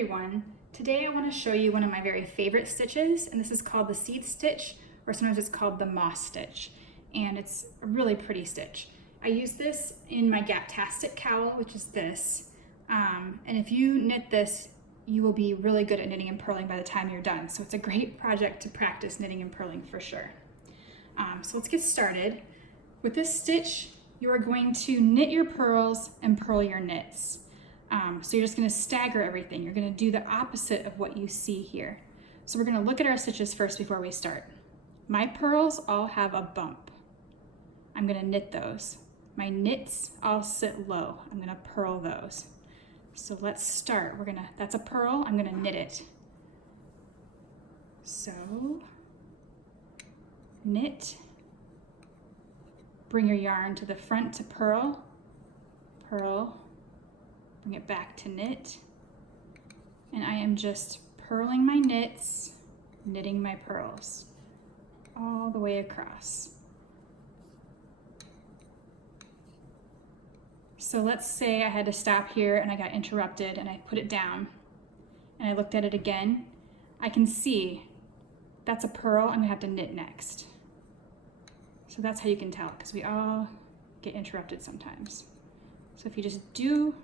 everyone, today I want to show you one of my very favorite stitches, and this is called the seed stitch, or sometimes it's called the moss stitch, and it's a really pretty stitch. I use this in my Gap-tastic Cowl, which is this, and if you knit this, you will be really good at knitting and purling by the time you're done, so it's a great project to practice knitting and purling for sure. So let's get started. With this stitch, you are going to knit your purls and purl your knits. So you're just going to stagger everything. You're going to do the opposite of what you see here. So we're going to look at our stitches first before we start. My purls all have a bump. I'm going to knit those. My knits all sit low. I'm going to purl those. So let's start. That's a purl. I'm going to knit it. So knit. Bring your yarn to the front to purl. Purl. Bring it back to knit, and I am just purling my knits, knitting my purls all the way across. So let's say I had to stop here and I got interrupted and I put it down and I looked at it again. I can see that's a purl. I'm gonna have to knit next. So that's how you can tell, because we all get interrupted sometimes. So if you just do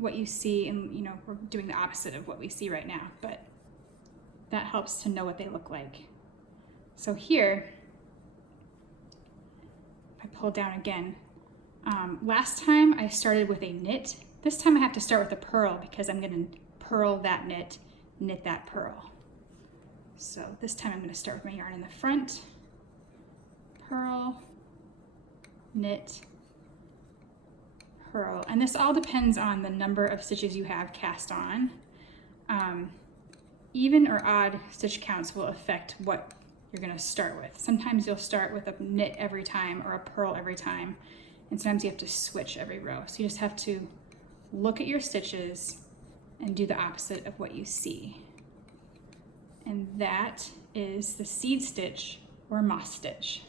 what you see, and we're doing the opposite of what we see right now, but that helps to know what they look like. So here, if I pull down again, last time I started with a knit. This time I have to start with a purl because I'm going to purl that knit that purl. So this time I'm going to start with my yarn in the front, purl, knit, purl, and this all depends on the number of stitches you have cast on. Even or odd stitch counts will affect what you're going to start with. Sometimes you'll start with a knit every time or a purl every time, and sometimes you have to switch every row. So you just have to look at your stitches and do the opposite of what you see. And that is the seed stitch or moss stitch.